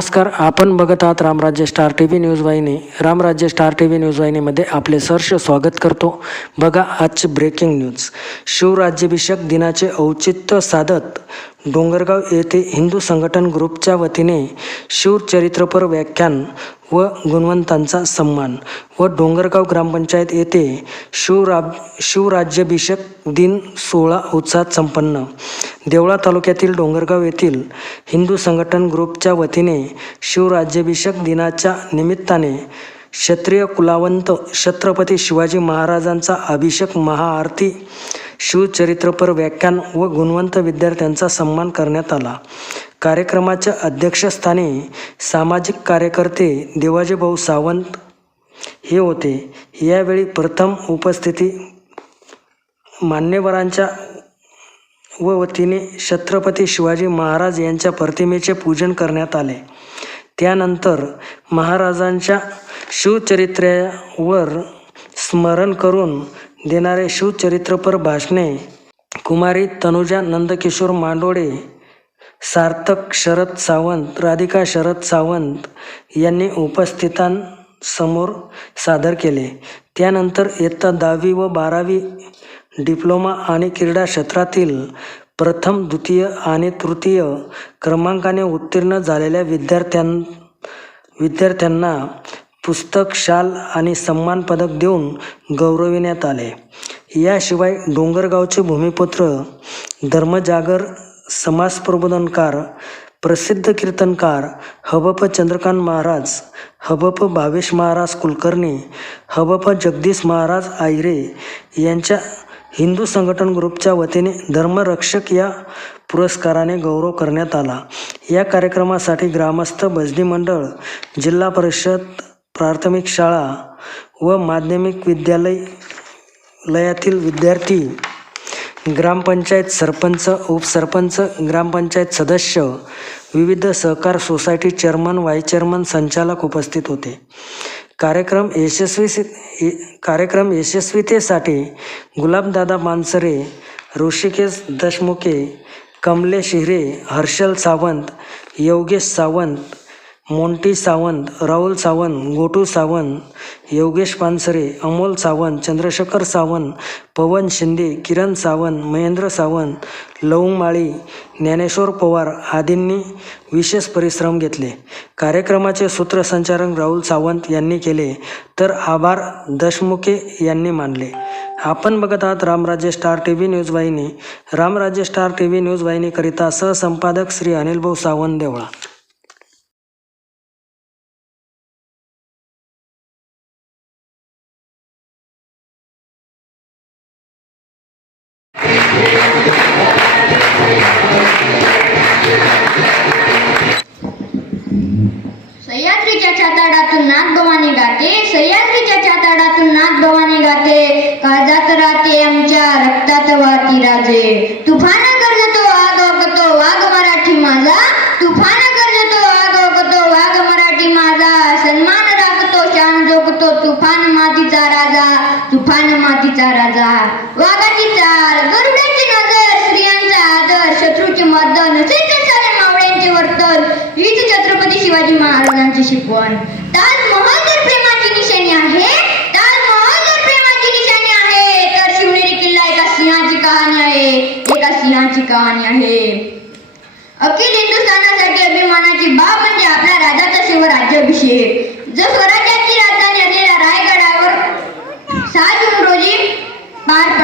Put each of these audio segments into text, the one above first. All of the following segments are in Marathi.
नमस्कार आपण बघत आहात Ramrajya Star T V News वाहिनी. Ramrajya Star T V News वाहिनीमध्ये आपले सहर्ष स्वागत करतो. बघा आजचे ब्रेकिंग न्यूज शिवराज्याभिषेक दिनाचे औचित्य साधत डोंगरगाव येथे हिंदू संघटन ग्रुपच्या वतीने शिवचरित्रपर व्याख्यान व गुणवंतांचा सन्मान व डोंगरगाव ग्रामपंचायत येथे शिवराब शिवराज्याभिषेक दिन सोहळा उत्साहात संपन्न. देवळा तालुक्यातील डोंगरगाव येथील हिंदू संघटन ग्रुपच्या वतीने शिवराज्याभिषेक दिनाच्या निमित्ताने क्षत्रिय कुलावंत छत्रपती शिवाजी महाराजांचा अभिषेक महाआरती शिवचरित्रपर व्याख्यान व गुणवंत विद्यार्थ्यांचा सन्मान करण्यात आला. कार्यक्रमाच्या अध्यक्षस्थानी सामाजिक कार्यकर्ते देवाजीभाऊ सावंत हे होते. यावेळी प्रथम उपस्थिती मान्यवरांच्या व वतीने छत्रपती शिवाजी महाराज यांच्या प्रतिमेचे पूजन करण्यात आले. त्यानंतर महाराजांच्या शिवचरित्र्यावर स्मरण करून देणारे शिवचरित्रपर भाषणे कुमारी तनुजा नंदकिशोर मांडोळे सार्थक शरद सावंत राधिका शरद सावंत यांनी उपस्थितांसमोर सादर केले. त्यानंतर इयत्ता दहावी व बारावी डिप्लोमा आणि क्रीडा क्षेत्रातील प्रथम द्वितीय आणि तृतीय क्रमांकाने उत्तीर्ण झालेल्या विद्यार्थ्यां विद्यार्थ्यांना पुस्तक शाल आणि सन्मान पदक देऊन गौरविण्यात आले. याशिवाय डोंगरगावचे भूमिपुत्र धर्मजागर समाज प्रबोधनकार प्रसिद्ध कीर्तनकार हबप चंद्रकांत महाराज हबप भावेश महाराज कुलकर्णी हबप जगदीश महाराज आयरे यांच्या हिंदू संघटन ग्रुपच्या वतीने धर्मरक्षक या पुरस्काराने गौरव करण्यात आला. या कार्यक्रमासाठी ग्रामस्थ भजनी मंडळ जिल्हा परिषद प्राथमिक शाळा व माध्यमिक विद्यालय लयातील विद्यार्थी ग्रामपंचायत सरपंच उपसरपंच ग्रामपंचायत सदस्य विविध सहकार सोसायटी चेअरमन वाईस चेअरमन संचालक उपस्थित होते. कार्यक्रम यशस्वी कार्यक्रम यशस्वीतेसाठी गुलाबदादा मानसरे ऋषिकेश दशमुखे कमलेश हिरे हर्षल सावंत योगेश सावंत मोंटी सावंत राहुल सावंत गोटू सावंत योगेश पानसरे अमोल सावंत चंद्रशेखर सावंत पवन शिंदे किरण सावंत महेंद्र सावंत लवंग माळी ज्ञानेश्वर पवार आदींनी विशेष परिश्रम घेतले. कार्यक्रमाचे सूत्रसंचालन राहुल सावंत यांनी केले तर आभार दशमुखे यांनी मानले. आपण बघत आहात Ramrajya Star T V News वाहिनी. Ramrajya Star T V News वाहिनीकरिता सहसंपादक श्री अनिलभाऊ सावंत देवळा. रक्तात राजे.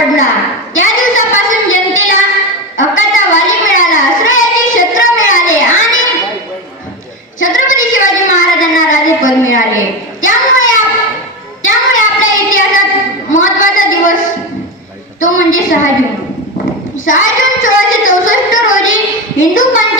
पडला. त्या दिवसापासून जनतेला हक्काचा वाली मिळाला आश्रयाचे क्षेत्र मिळाले आणि छत्रपती शिवाजी महाराजांना राजेपद मिळाले. त्यामुळे त्यामुळे आपल्या इतिहासात महत्त्वाचा दिवस तो म्हणजे सहा जून. सहा जून सोळाशे चौसष्ट रोजी हिंदू पंच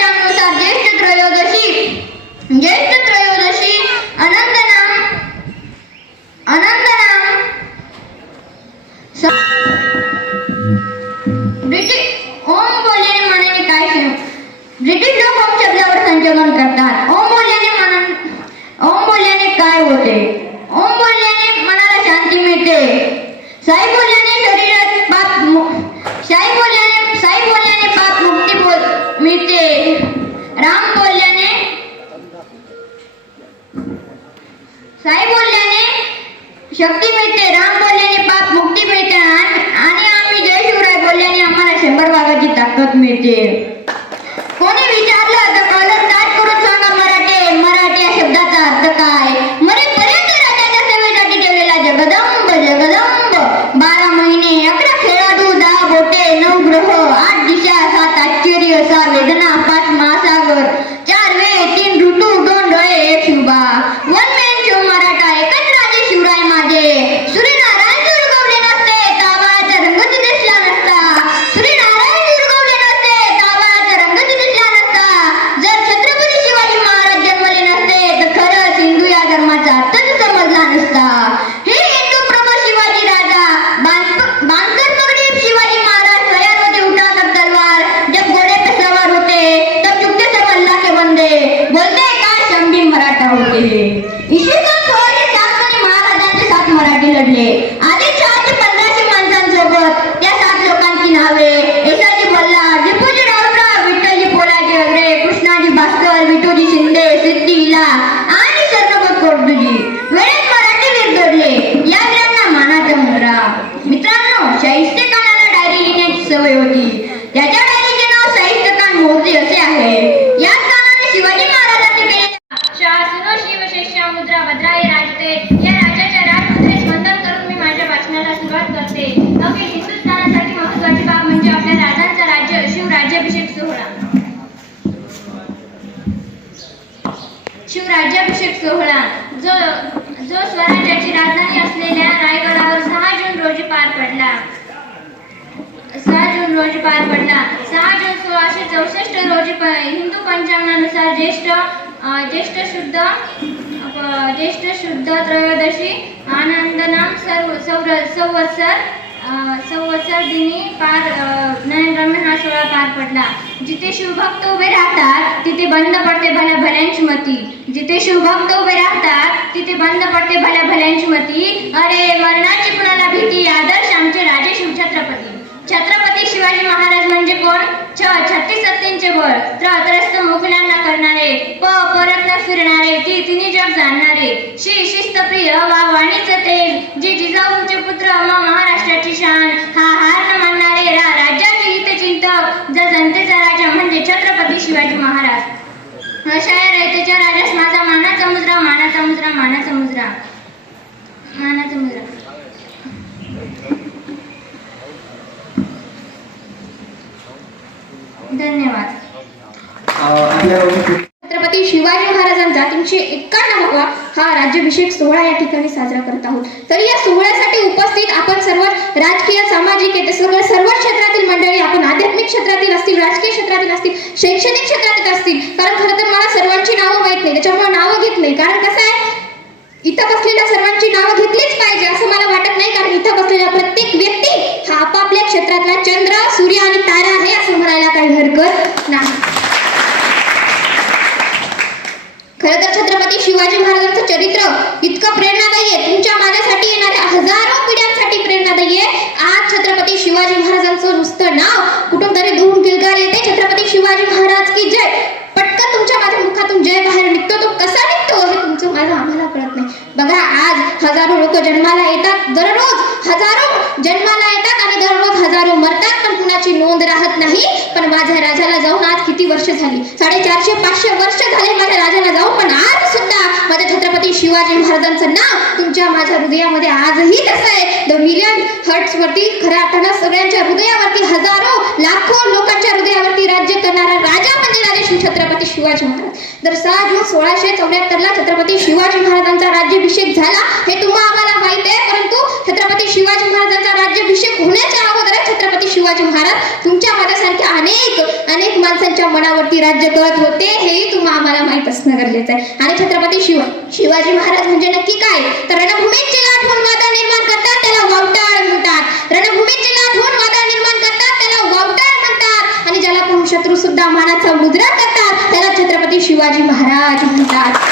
जगन करतात ओम बोलल्याने मना ओम बोलल्याने काय होते? ओम बोलल्याने मनाला शांती मिळते. साई बोलल्याने शरीरात पाप साई बोलल्याने साई बोलल्याने पाप मुक्ती बोल मिळते. राम बोलल्याने साई बोलल्याने शक्ती मिळते. राम बोलल्याने पाप मुक्ती मिळते. आणि आम्ही जय शिवराय बोलल्याने आम्हाला शंभर भागाची ताकद मिळते. रोजी पार पडला. सहा जून सोळाशे चौसष्ट रोजी हिंदू पंचांगानुसार ज्येष्ठ ज्येष्ठ शुद्ध ज्येष्ठ शुद्ध त्रयोदशी आनंदनाम सर्व सौर संवत्सर संवत्सर दिनी पार नयनरम्य हा सोहळा पार पडला. जिथे शिवभक्त उभे राहतात तिथे बंद पडते भल्या भल्यांची मती. जिथे शिवभक्त उभे राहतात तिथे बंद पडते भल्या भल्यांची मती. अरे मरणाची कुणाला भीती? आदर्श आमचे राजे शिवछत्रपती. छत्रपती शिवाजी महाराज म्हणजे कोण? छ छत्तीस सत्तींचे बळ. त्रस्त मुघलांना करणारे प परत न फिरणारे ती तिने जग जाणणारे. श्री शिस्तप्रिय वा वाणीच तेज जी जिजाऊंचे पुत्र मा महाराष्ट्राची शान. हा हार न मानणारे रा राज्याचे हितचिंतक. ज जनतेचा राजा म्हणजे छत्रपती शिवाजी महाराज. अशा या रयतेच्या राजास माझा मानाचा मुजरा मानाचा मुजरा मानाचा मुजरा. मानाचा मुजरा धन्यवाद छत्रपती शिवाजी महाराजांचा तीनशे एक्कावन्नावा हा राज्याभिषेक सोहळा या ठिकाणी साजरा करत आहोत. तर या सोहळ्यासाठी उपस्थित आपण सर्व राजकीय सामाजिक येथे सर्व क्षेत्रातील मंडळी आपण आध्यात्मिक क्षेत्रातील असतील राजकीय क्षेत्रातील असतील शैक्षणिक क्षेत्रातील असतील कारण खरं तर मला सर्वांची नावं माहीत नाही त्याच्यामुळे नावं घेत नाही. कारण कसं आहे इथं बसलेल्या सर्वांची नावं घेतलीच पाहिजे असं मला वाटत नाही कारण इथं बसलेला प्रत्येक व्यक्ती हा आपापल्या क्षेत्रातला चंद्र सूर्य आणि तारा आहे असं म्हणायला काही हरकत नाही. खरं तर छत्रपती शिवाजी महाराजांचं चरित्र इतकं प्रेरणादायी आहे. तुमच्या माझ्यासाठी येणाऱ्या हजारो पिढ्यांसाठी प्रेरणादायी आहे. आज छत्रपती शिवाजी महाराजांचं नुसतं नाव कुठून तरी धुवून किलकार येते. छत्रपती शिवाजी महाराज की जय. पटकन तुमच्या माझ्या मुखातून जय बाहेर निघतो. तो कसा निघतो हे तुमचं माझं आम्हाला कळत नाही. बघा आज हजारो लोक जन्माला येतात. दररोज हजारो जन्माला येतात आणि दररोज हजारो मरतात. पण कुणाची नोंद राहत नाही. पण माझ्या राजाला जाऊन किती वर्ष झाली? साडेचारशे पाचशे वर्ष झाले माझ्या राजाला जाऊन पण आज सुद्धा माझ्या छत्रपती शिवाजी महाराजांचं नाव तुमच्या माझ्या हृदयामध्ये आजही तसं आहे द मिलियन हर्ट्स वरती खऱ्या अर्थानं सगळ्यांच्या हृदयावरती हजारो लाखो लोकांच्या हृदयावरती राज्य करणारा राजा म्हणजे राजे शिव छत्रपती शिवाजी महाराज. तर सहा जून सोळाशे चौऱ्याहत्तरला छत्रपती शिवाजी महाराजांचा राज्याभिषेक झाला हे तुम्हाला आम्हाला माहीत आहे परंतु छत्रपती शिवाजी महाराजांचा राज्याभिषेक होण्याच्या शिवाजी महाराज तुमच्या माझ्यासारख्या अनेक अनेक माणसांच्या मनावरती राज्य करत होते हेही तुम्हाला आम्हाला माहीत असणं गरजेचं आहे. आणि छत्रपती शिव शिवाजी महाराज म्हणजे नक्की काय? तर रणभूमीची लाटवून वादळ निर्माण करतात त्याला वावटाळ म्हणतात. रणभूमीची लाटवून वादळ निर्माण करतात त्याला वावटाळ म्हणतात. आणि ज्याला पाहून शत्रू सुद्धा मानाचा मुद्रा करतात त्याला छत्रपती शिवाजी महाराज म्हणतात.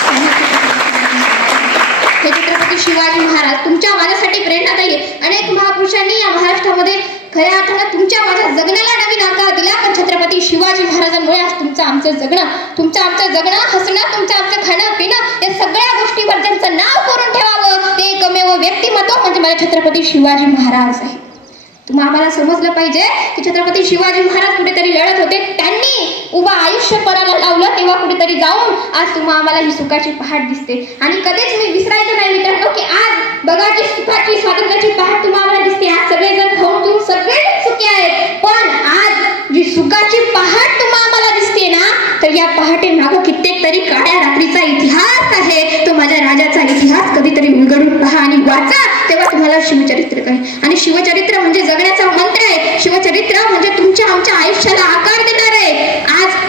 हे छत्रपती शिवाजी महाराज तुमच्या माझ्यासाठी प्रेरणादायी अनेक महापुरुषांनी या महाराष्ट्रामध्ये खऱ्या अर्थानं तुमच्या माझ्या जगण्याला नवीन आकार दिला. पण छत्रपती शिवाजी महाराजांमुळे आज तुमचं आमचं जगणं तुमचं आमचं जगणं हसणं तुमचं आमचं खाणं पिणं या सगळ्या गोष्टीवर त्यांचं नाव करून ठेवावं. ते एकमेव व्यक्तिमत्व म्हणजे माझ्या छत्रपती शिवाजी महाराज आहे तुम्हा आम्हाला समजलं पाहिजे की छत्रपती शिवाजी महाराज कुठेतरी लढत होते त्यांनी उभा आयुष्य पराला लावलं तेव्हा कुठेतरी जाऊन आज तुम्हा आम्हाला ही सुखाची पहाट दिसते. आणि कधीच मी विसरायचं नाही मित्रांनो की आज बघा जी सुखाची स्वातंत्र्याची पहाट तुम्हाला दिसते. आज सगळेजण खाऊन तुम्ही सगळे सुखी आहेत. पण आज जी सुखाची पहाट तुम्हाला आम्हाला दिसते ना तर या पहाटे मागं कित्येक तरी काळ्या रात्रीचा इतिहास आहे. तो माझ्या राजाचा इतिहास कधीतरी उलगडून पहा आणि वाचा तेव्हा तुम्हाला शिवचरित्र कळेल. आणि शिवचरित्र म्हणजे जगण्याचा मंत्र आहे. शिवचरित्र म्हणजे तुमच्या आमच्या आयुष्याला आकार देणार आहे. आज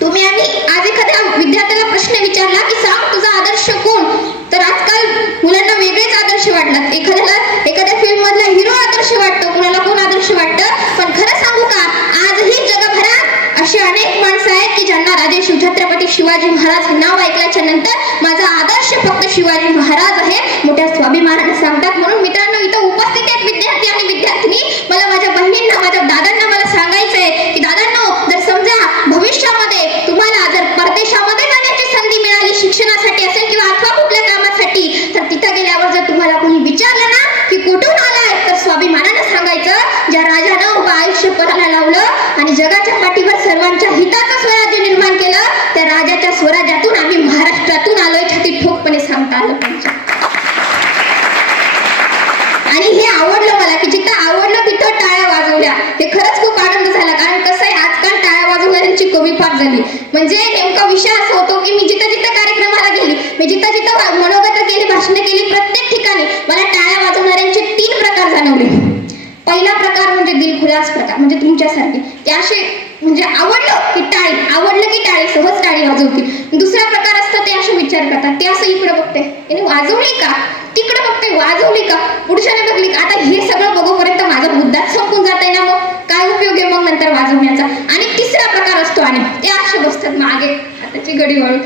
तुम्ही आम्ही आज एखाद्या विद्यार्थ्याला प्रश्न विचारला की सांग तुझा आदर्श कोण? तर आजकाल मुलांना वेगळेच आदर्श वाटतात. एखाद्याला एखाद्या फिल्म मधला हिरो आदर्श वाटतो कुणाला कोण आदर्श वाटतं पण खरं सांगू का आजही जगभरात अशी अनेक माणसं आहेत की ज्यांना राजे शिवछत्रपती शिवाजी महाराज हे नाव ऐकल्याच्या नंतर माझा आदर्श फक्त शिवाजी महाराज आहे. मोठ्या स्वाभिमानाने सांगतात म्हणून मित्रांनो इथं उपस्थित आहेत विद्यार्थी आणि विद्यार्थिनी. सांगता आलं पाहिजे आणि हे आवडलं मला की जिथं आवडलं तिथं टाळ्या वाजवल्या. हे खरंच खूप आनंद झाला कारण कसं आहे आजकाल टाळ्या वाजवणाऱ्यांची कमी फार झाली. म्हणजे नेमका विषय असा होतो की मी जिथं जिथं कार्यक्रमाला गेली मी जिथं जिथं मनोगत केली भाषणं केली प्रत्येक ठिकाणी मला टाळ्या वाजवणाऱ्यांचे तीन प्रकार जाणवले. पहिला प्रकार म्हणजे दिलखुलास प्रकार म्हणजे तुमच्यासारखे. ते असे म्हणजे आवडलं की टाळी आवडलं की टाळी सहज टाळी वाजवतील दुसरा प्रकार असतं ते असे विचार करतात. ते असं इकडे बघते. याने वाजवली का? तिकडे बघते वाजवली का? पुढच्याने बघली का? आता हे सगळं बघूपर्यंत माझा मुद्दाच संपून जात आहे ना मग? काय उपयोग आहे मग नंतर वाजवण्याचा? आणि तिसरा प्रकार असतो आणि ते असे बसतात मागे आताची गडी वळून.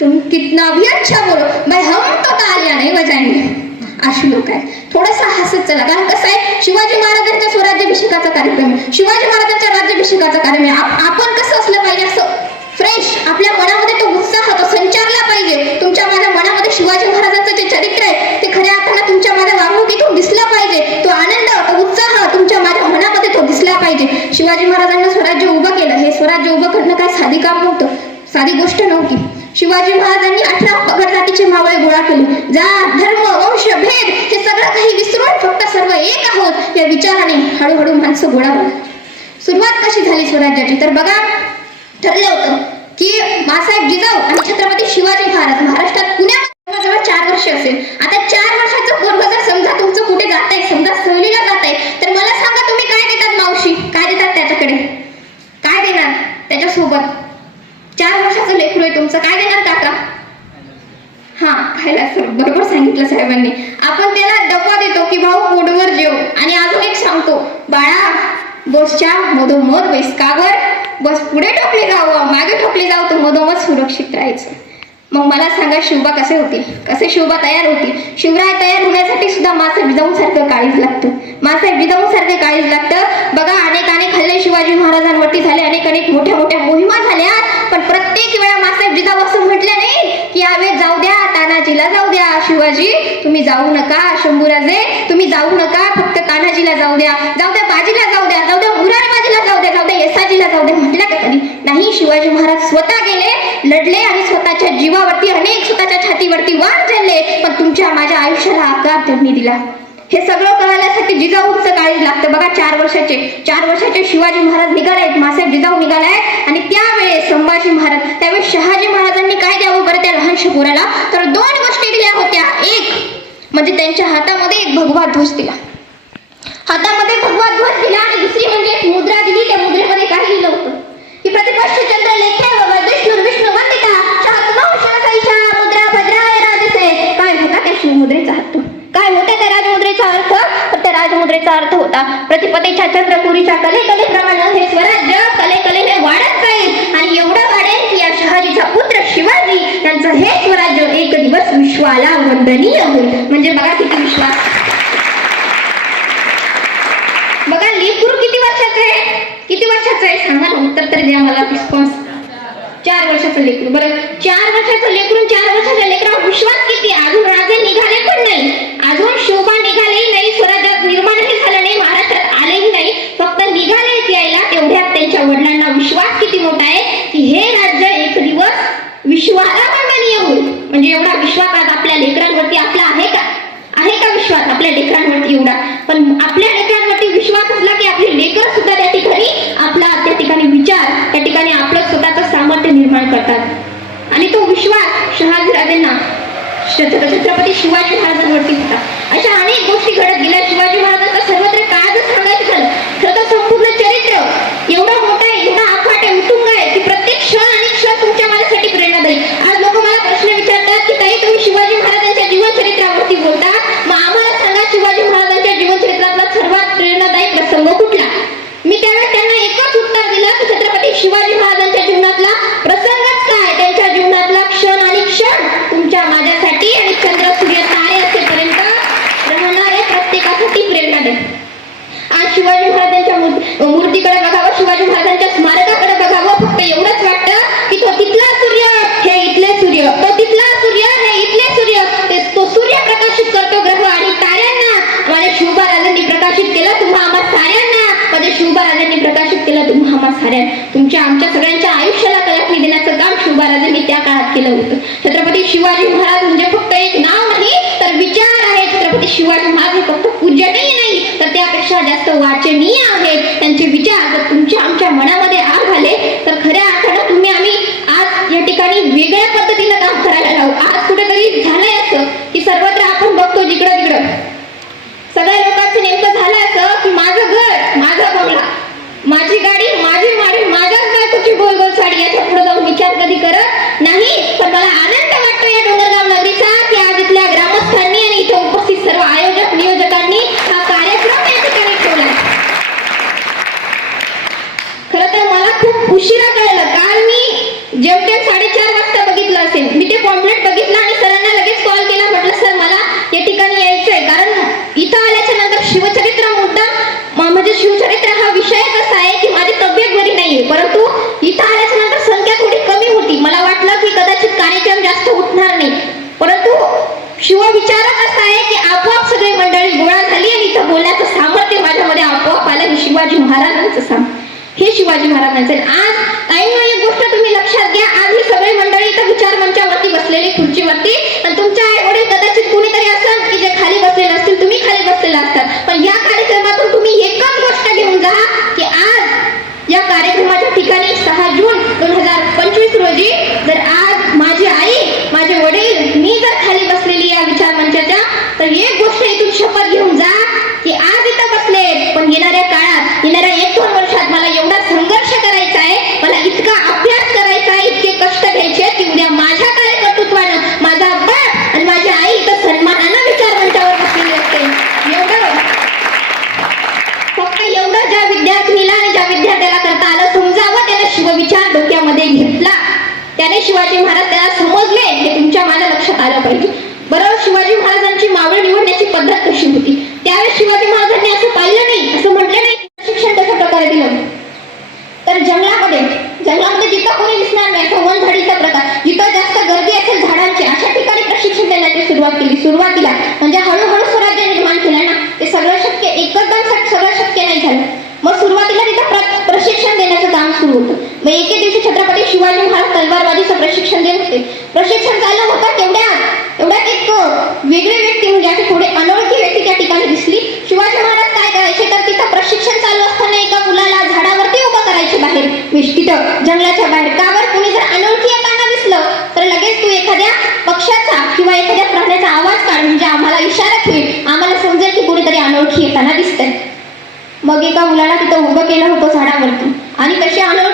तुम कितना भी अच्छा बोलो भाई हम तो आल्या नाही बजाएंगे अशी लोक आहेत. थोडंसं हसत चला. कारण कसं आहे शिवाजी महाराजांच्या स्वराज्याभिषेकाचा कार्यक्रम आहे. शिवाजी महाराजांच्या राज्याभिषेकाचा कार्यक्रम आहे. आपण कसं असलं पाहिजे असं फ्रेश आपल्या मनामध्ये तो उत्साह तो संचारला पाहिजे. तुमच्या माझ्या मनामध्ये शिवाजी महाराजांचं जे चरित्र आहे ते खऱ्या अर्थानं तुमच्या माझ्या वागणुकीतून दिसला पाहिजे. तो आनंद तो उत्साह तुमच्या माझ्या मनामध्ये तो दिसला पाहिजे. शिवाजी महाराजांना स्वराज्य उभं केलं. हे स्वराज्य उभं करणं काय साधी काम नव्हतं. साधी गोष्ट नव्हती. शिवाजी महाराजांनी अठरा पगड जातीचे मावळे गोळा केले. जात धर्म वंश भेद हे सगळं काही विसरून फक्त सर्व एक आहोत या विचाराने हळूहळू माणसं गोळा होणार सुरुवात कशी झाली स्वराज्याची? तर बघा ठरलं होतं की मासाहेब जिजाऊ आणि छत्रपती शिवाजी महाराज महाराष्ट्रात पुण्यात जवळ चार वर्ष असेल. आता चार वर्षाचं पोरग जर समजा तुमचं कुठे जात आहे समजा सहलीला जात आहे तर मला सांगा तुम्ही काय देतात मावशी काय देतात त्याच्याकडे काय देणार त्याच्यासोबत चार वर्षाचं लेकरू आहे तुमचं काय देणार काका हा खायला सर बरोबर सांगितलं साहेबांनी आपण त्याला डब्बा देतो की भाऊ पोटवर जेव आणि अजून एक सांगतो बाळा बसच्या मधोमध बेसकावर बस पुढे ठोकले जाऊ मागे ठोकली जाऊ तर मधोमध सुरक्षित राहायचं. मग मला सांगा शिवबा कसे होतील? कसे शिवबा तयार होतील? शिवराय तयार होण्यासाठी सुद्धा मासे जिजाऊन सारखं काळीज लागतं. मासे जिजाऊन सारखं काळीज लागतं. बघा अनेक अनेक हल्ले शिवाजी महाराजांवरती झाले अनेक अनेक मोठ्या मोठ्या मोहिमा झाल्या. पण प्रत्येक वेळा मासे जिजाऊ असं म्हटलं नाही की यावेळेस जाऊ द्या तानाजीला जाऊ द्या. शिवाजी तुम्ही जाऊ नका शंभूराजे तुम्ही जाऊ नका. फक्त तानाजीला जाऊ द्या. जाऊ द्या बाजीला जाऊ द्या. जाऊ द्या मुरारबाजीला जाऊ दे जाऊ येसाजीला जाऊ दे म्हटलं का कधी नाही शिवाजी महाराज स्वतः गेले लढले आणि स्वतःच्या जीवावरती अनेक स्वतःच्या छातीवरती वार झाले पण तुमच्या माझ्या आयुष्याला आकार त्यांनी दिला. हे सगळं कळण्यासाठी जिजाऊंच काळी लागतं. बघा चार वर्षाचे चार वर्षाचे शिवाजी महाराज निघाले आहेत मासाहेब जिजाऊ निघालाय आणि त्यावेळेस संभाजी महाराज त्यावेळेस शहाजी महाराजांनी काय द्यावं बरं त्या लहानशा पोराला तर दोन गोष्टी दिल्या होत्या. एक म्हणजे त्यांच्या हातामध्ये एक भगवा ध्वज दिला. हातामध्ये भगवा ध्वज दिला आणि दुसरी म्हणजे एक मुद्रा दिली. त्या मुद्रेमध्ये काही लिहिलं होतं? ही प्रतिपक्ष चंद्र लेखे वैदेशूर विष्णू वंदिता शाहतुमाशाखाईशा मुद्रा काय होता त्या शिवमुद्रेचा अर्थ? काय होता त्या राजमुद्रेचा अर्थ? राजमुद्रेचा अर्थ होता प्रतिपतेच्या चंद्रपुरीच्या कले प्रमाण हे स्वराज्य कले कलेने वाढत जाईल. आणि एवढं वाढेल की या शहाजीचा पुत्र शिवाजी यांचं हे स्वराज्य एक दिवस विश्वाला वंदनीय होईल. म्हणजे बघा किती विश्वास. किती वर्षाचं आहे? सांगा ना उत्तर तरी द्या मला रिस्पॉन्स चार वर्षाचं लेकरू. बरं चार वर्षाचं लेकरून चार वर्षाच्या लेकरावर विश्वास किती? अजून राजे निघाले पण नाही. अजून शोभा निघालेही नाही स्वराज्यात निर्माणही झालं नाही महाराष्ट्रात आलेही नाही. फक्त निघाले यायला तेवढ्यात त्यांच्या वडिलांना विश्वास किती मोठा आहे की हे राज्य एक दिवस विश्वाला माननीय येऊ. म्हणजे एवढं करतात. आणि तो विश्वास शहाजीराजेंना छत्रपती शिवाजी महाराजांवरती होता. शिवाजी महाराजांचे होते प्रशिक्षण चालू होता तेवढ्यात. एवढ्यात एक वेगळी व्यक्ती म्हणजे अशी थोडी अनोळखी व्यक्ती त्या ठिकाणी दिसली. शिवाजी महाराज काय करायचे? तर तिथं प्रशिक्षण चालू असताना एका मुलाला झाडावरती उभं करायचे बाहेर. म्हणजे तिथं जंगलाच्या बाहेर त्यावर कोणी जर अनोळखी येताना दिसलं तर लगेच तू एखाद्या पक्षाचा किंवा एखाद्या प्राण्याचा आवाज काढ म्हणजे आम्हाला इशारा होईल आम्हाला समजेल की कोणीतरी अनोळखी येताना दिसतंय. मग एका मुलाला तिथं उभं केलं होतं झाडावरती. आणि तशी अनोळखी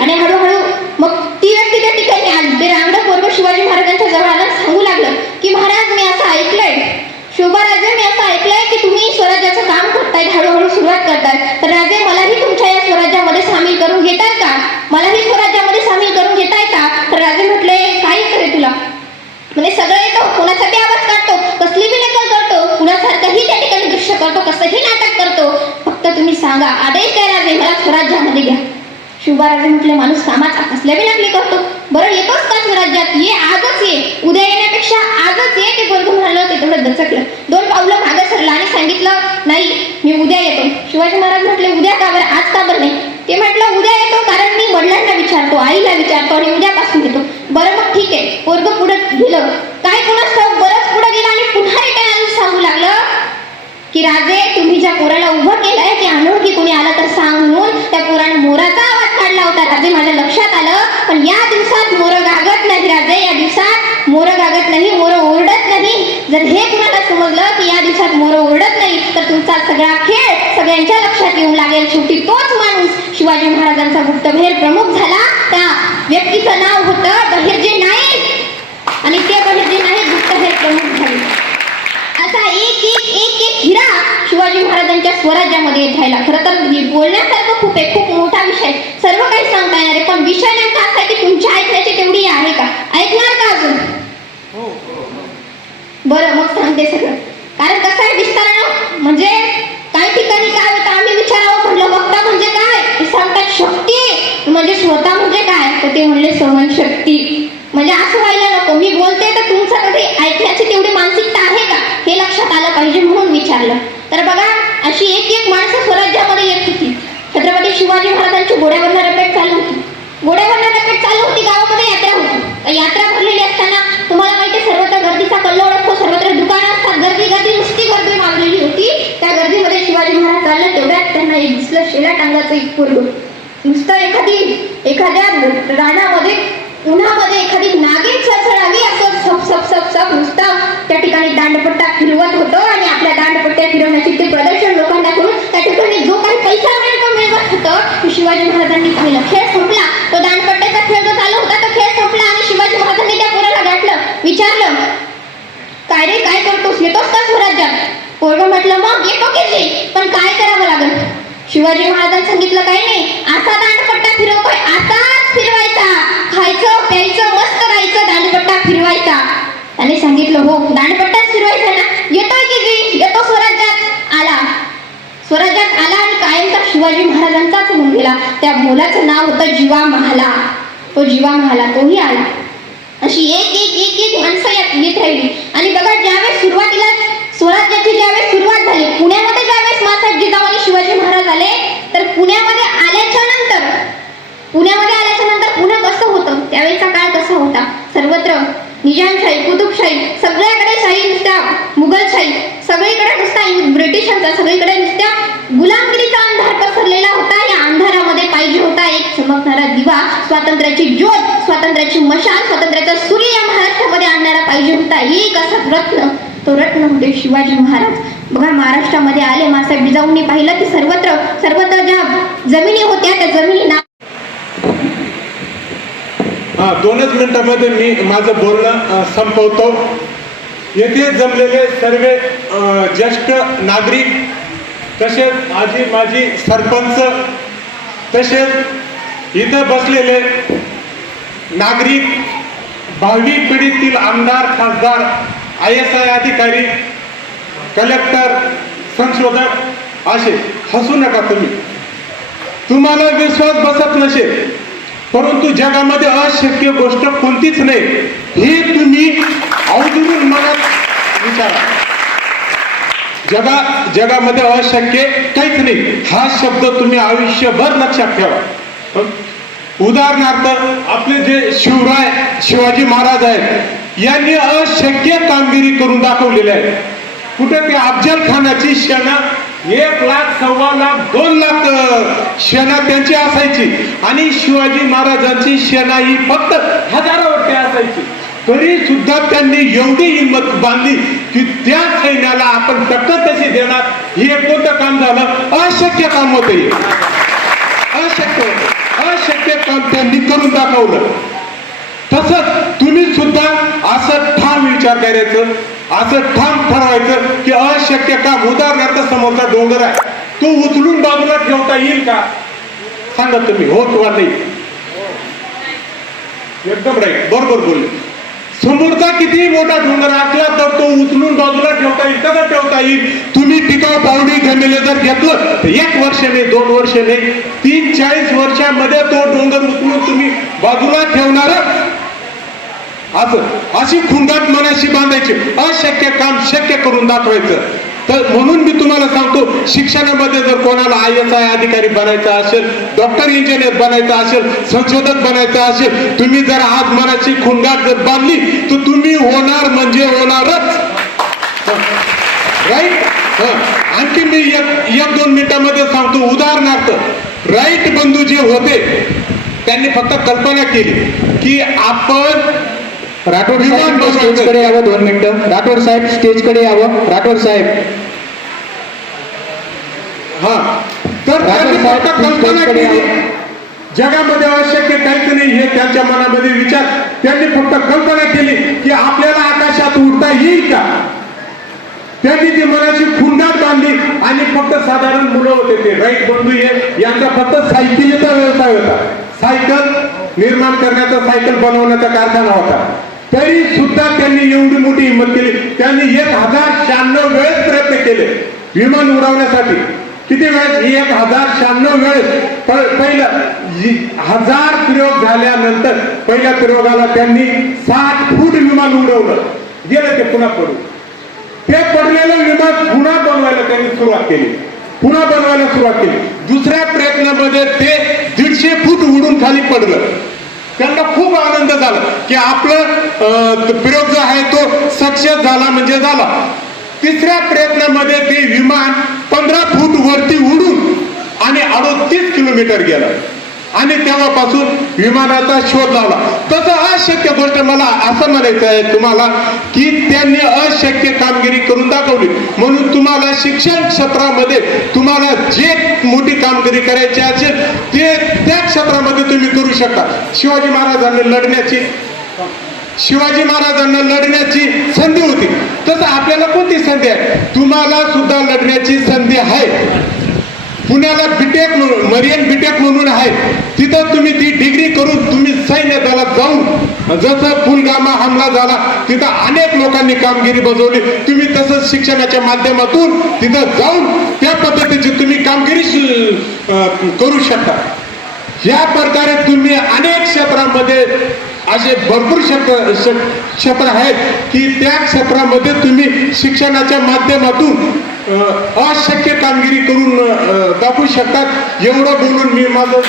आणि हळूहळू मग ती व्यक्ती त्या ठिकाणी आली ते रांगड पोरग शिवाजी महाराजांच्या जवळ आलं आणि सांगू लागलं की महाराज मी असं ऐकलंय शोभाराजे मी असं ऐकलंय की तुम्ही स्वराज्याचं काम करताय हळूहळू सुरुवात करताय तर राजे मलाही तुमच्या या स्वराज्यामध्ये सामील करून घेताय का मलाही स्वराज्यामध्ये सामील करून घेताय का तर राजे म्हटले काय करे तुला म्हणजे सगळं येतो कोणासाठी आवाज काढतो कसली बी नकल करतो कुणासारखंही त्या ठिकाणी दृश्य करतो कसंही नाटक करतो फक्त तुम्ही सांगा आदेश द्या राजे मला स्वराज्यामध्ये घ्या शिवबाराजे म्हटले माणूस कामाचा कसल्या बी नकली करतो बरं येतोच का स्वराज्यात ये आजच ये उद्या येण्यापेक्षा आजच ये ते पोरग म्हणालं ते तेवढं दचकलं दोन पावलं मागे सरलं आणि सांगितलं नाही मी उद्या येतो शिवाजी महाराज म्हटले उद्या का बरं आज का बरं नाही ते म्हटलं उद्या येतो कारण मी वडिलांना विचारतो आईला विचारतो आणि उद्यापासून येतो बरं मग ठीक आहे पोरग पुढे गेलं काय कोणाच ठाऊक बरंच पुढे गेलं आणि पुन्हा रिटर्न आलं सांगू लागलं की राजे तुम्ही ज्या पोराला उभं केलंय की कोणी आलं तर सांग म्हणून त्या पोराने मोराचा आवाज काढला होता. राजे माझ्या लक्षात आलं पण या दिवसात मोर गागत नाही राजे. या दिवसात मोर गागत नाही मोर ओरडत नाही. जर हे कुणाला समजलं की या दिवसात मोर ओरडत नाही तर तुमचा सगळा खेळ सगळ्यांच्या लक्षात येऊन लागेल. शेवटी तोच माणूस शिवाजी महाराजांचा गुप्तहेर प्रमुख झाला. त्या व्यक्तीचं नाव होतं बहिर्जे नाईक. आणि ते बहिर्जे नाईक गुप्तहेर प्रमुख झाले असा एक एक एक एक हिरा शिवाजी महाराजांच्या स्वराज्यामध्ये येत राहिला खरं तर हे बोलण्यासारखं खूप आहे खूप मोठा विषय. सर्व काही सांगता येणार आहे पण विषय नेमका असा की तुमच्या ऐकण्याची तेवढी आहे का? ऐकणार का अजून? बरं मग सांगते सगळं. कारण कसं आहे विस्तारानं म्हणजे काही ठिकाणी काय होतं आम्ही विचारावं म्हटलं वक्ता म्हणजे काय? सांगतात शक्ती. म्हणजे स्वतः म्हणजे काय? तर ते म्हणले सहनशक्ती म्हणजे असं व्हायला नको. मी बोलते तर तुमचं कधी ऐकण्याची तेवढी मानसिकता आहे का? हे लक्षात आलं पाहिजे म्हणून विचारलं. तर बघा अशी एक एक माणसं स्वराज्यामध्ये येत होती. छत्रपती शिवाजी महाराजांची घोड्यावरनं रपेट चालू होती. घोड्यावरनं रपेट चालू होती गावामध्ये यात्रा होती. यात्रा भरलेली असताना तुम्हाला माहिती सर्वत्र गर्दीचा कल्लोळ असतो सर्वत्र दुकानं असतात. गर्दी गर्दी नुसती गर्दी मागलेली होती. त्या गर्दीमध्ये शिवाजी महाराज चालले तेवढ्यात त्यांना एक दिसलं शेला टांगाचं एक पोरग. नुसतं एखादी एखाद्या रानामध्ये उन्हामध्ये एखादी नागिन सळसळावी असं सप सप सप नुसतं त्या ठिकाणी दांडपट्टा फिरवत होतो आणि आपल्या दांडपट्ट्या फिरवण्याची ते प्रदर्शन लोकांना करून त्या ठिकाणी जो काही पैसा मिळेल तो मिळवत होतं. शिवाजी महाराजांनी पाहिलं खेळ संपला. तो दांडपट्ट्याचा खेळ जो चालू होता तो खेळ संपला आणि शिवाजी महाराजांनी त्या पोराला गाठलं विचारलं काय रे काय करतोस? येतोस का स्वराज्यात? पोरगं म्हटलं मग येतो की पण काय करावं लागेल? शिवाजी महाराजांनी सांगितलं काय नाही असा दांडपट्टा फिरवतोय असाच फिरवायचा खायचं प्यायचं मस्त राहायचं दांडपट्टा फिरवायचा त्याने सांगितलं हो दांडपट्टाच फिरवायचा ना येतोय की जी येतो स्वराज्यात आला स्वराज्यात आला आणि कायमचा शिवाजी महाराजांचाच होऊन गेला त्या नाव होतं जीवा महाला तो जीवा महाला तोही आला. अशी एक एक एक एक माणसं यात येत राहिली. आणि बघा ज्यावेळेस सुरुवातीला स्वराज्याची ज्यावेळेस सुरुवात झाली पुण्यामध्ये ज्यावेळेस माता जिजाऊ आणि शिवाजी महाराज आले तर पुण्यामध्ये आल्याच्यानंतर पुण्यामध्ये आल्याच्यानंतर पुणे कसं होतं? त्यावेळेचा काळ कसा होता? सर्वत्र निजामशाही कुतुबशाही सगळ्याकडे शाही नुसत्या मुघलशाही सगळीकडे नुसता ब्रिटिशांचा सगळीकडे नुसत्या गुलामगिरीचा अंधार पसरलेला होता. या अंधारामध्ये पाहिजे होता एक चमकणारा दिवा स्वातंत्र्याची ज्योत स्वातंत्र्याची मशाल स्वातंत्र्याचा सूर्य या महाराष्ट्रामध्ये आणणारा पाहिजे होता. एक असा रत्न तो रत्न होते शिवाजी महाराज. बघा महाराष्ट्रामध्ये आले मासाहेब जिजाऊंनी पाहिलं की सर्वत्र सर्वत्र ज्या जमिनी ना हा दोनच मिनिटामध्ये मी माझं बोलणं संपवतो. येथे जमलेले सर्व ज्येष्ठ नागरिक तसेच आजी माजी सरपंच तसेच इथं बसलेले नागरिक भावी पिढीतील आमदार खासदार आय एस आय अधिकारी कलेक्टर संशोधक असे. हसू नका तुम्ही. तुम्हाला विश्वास बसत नसेल. परंतु जगामध्ये अशक्य गोष्ट कोणतीच नाही. हे तुम्ही अवधून मनात विचारा. जगा जगामध्ये अशक्य काहीच नाही. हा शब्द तुम्ही आयुष्यभर लक्षात ठेवा. उदाहरणार्थ आपले जे शिवराय शिवाजी महाराज आहेत यांनी अशक्य कामगिरी करून दाखवलेली आहे कुठे ते अफजल खानाची सेना एक लाख सव्वा लाख दोन लाख अं, सेना त्यांची असायची. आणि शिवाजी महाराजांची सेना ही फक्त हजारावरती असायची. तरी सुद्धा त्यांनी एवढी हिंमत बांधली की त्या सैन्याला आपण टक्कर तशी देणार? हे कोणतं काम झालं. अशक्य काम होतं. अशक्य अशक्य काम त्यांनी करून दाखवलं. तसंच तुम्ही सुद्धा असं ठाम विचार करायचं असं ठाम ठरवायचं की अशक्य काम. उदाहरणार्थ समोरचा डोंगर आहे. तो उचलून बाजूला ठेवता येईल का? सांगा तुम्ही. हो किंवा नाही. एकदम राईट बरोबर बोलले. समोरचा कितीही मोठा डोंगर असला तर तो उचलून बाजूला ठेवता येईल. कसं ठेवता येईल? तुम्ही टिकाव पावडी गमेले जर घेतलं तर एक वर्ष नाही दोन वर्ष नाही तीन चाळीस वर्षामध्ये तो डोंगर उचलून तुम्ही बाजूला ठेवणार असं अशी खुंडात मनाशी बांधायची अशक्य काम शक्य करून दाखवायचं. तर म्हणून मी तुम्हाला सांगतो शिक्षणामध्ये जर कोणाला आय एस आय अधिकारी बनायचा असेल डॉक्टर इंजिनियर बनायचं असेल संशोधक बनायचं असेल तुम्ही जर आज मनाची खुंडात जर बांधली तर तुम्ही होणार म्हणजे होणारच. राईट आणखी मी एक एक दोन मिनिटामध्ये सांगतो उदाहरणार्थ राईट बंधू जे होते त्यांनी फक्त कल्पना केली की आपण राठोड साहेब. स्टेजकडे यावं दोन मिनिटं. राठोड साहेब स्टेजकडे यावं. राठोड साहेब. हा. तर साहेब, कल्पना केली. जगामध्ये अशक्य काहीच नाही हे त्यांच्या मनामध्ये विचार. त्यांनी फक्त कल्पना केली की आपल्याला आकाशात उडता येईल का? त्यांनी ती मनाची खुंडाट बांधली आणि फक्त साधारण मुलं होते ते. राईट बंधू हे यांचा फक्त सायकलीचा व्यवसाय होता. सायकल निर्माण करण्याचा सायकल बनवण्याचा कारखाना होता. तरी सुद्धा त्यांनी एवढी मोठी हिंमत केली. त्यांनी एक हजार शहाण्णव वेळेस प्रयत्न केले विमान उडवण्यासाठी. किती वेळेस? एक हजार शहाण्णव वेळेस. पहिला हजार प्रयोग झाल्यानंतर पहिल्या प्रयोगाला त्यांनी साठ फूट विमान उडवलं. गेलं ते पुन्हा पडू ते पडलेलं विमान पुन्हा बनवायला त्यांनी सुरुवात केली. पुन्हा बनवायला सुरुवात केली. दुसऱ्या प्रयत्नामध्ये ते दीडशे फूट उडून खाली पडलं. त्यांना खूप आनंद झाला की आपलं प्रयोग जो आहे तो सक्सेस झाला म्हणजे झाला. तिसऱ्या प्रयत्नामध्ये ते विमान पंधरा फूट वरती उडून आणि अडोतीस किलोमीटर गेलं. आणि तेव्हापासून विमानाचा शोध लावला. तसं अशक्य गोष्ट मला असं म्हणायचं आहे तुम्हाला की त्यांनी अशक्य कामगिरी करून दाखवली. म्हणून तुम्हाला शिक्षण क्षेत्रामध्ये तुम्हाला जे मोठी कामगिरी करायची असेल ते त्या क्षेत्रामध्ये तुम्ही करू शकता. शिवाजी महाराजांनी लढण्याची शिवाजी महाराजांना लढण्याची संधी होती. तसं आपल्याला कोणती संधी आहे? तुम्हाला सुद्धा लढण्याची संधी आहे. पुण्याला बीटेक म्हणून मरियन बीटेक म्हणून आहे तिथं तुम्ही ती डिग्री करून तुम्ही सैन्य दलात जाऊन जसं पुलगामा हमला झाला तिथं अनेक लोकांनी कामगिरी बजावली. तुम्ही तसंच शिक्षणाच्या माध्यमातून तिथं जाऊन त्या पद्धतीची तुम्ही कामगिरी करू शकता. या प्रकारे तुम्ही अनेक क्षेत्रामध्ये असे भरपूर क्षेत्र क्षेत्र आहेत की त्या क्षेत्रामध्ये तुम्ही शिक्षणाच्या माध्यमातून अशक्य कामगिरी करून दाखवू शकतात. एवढं बोलून मी माझं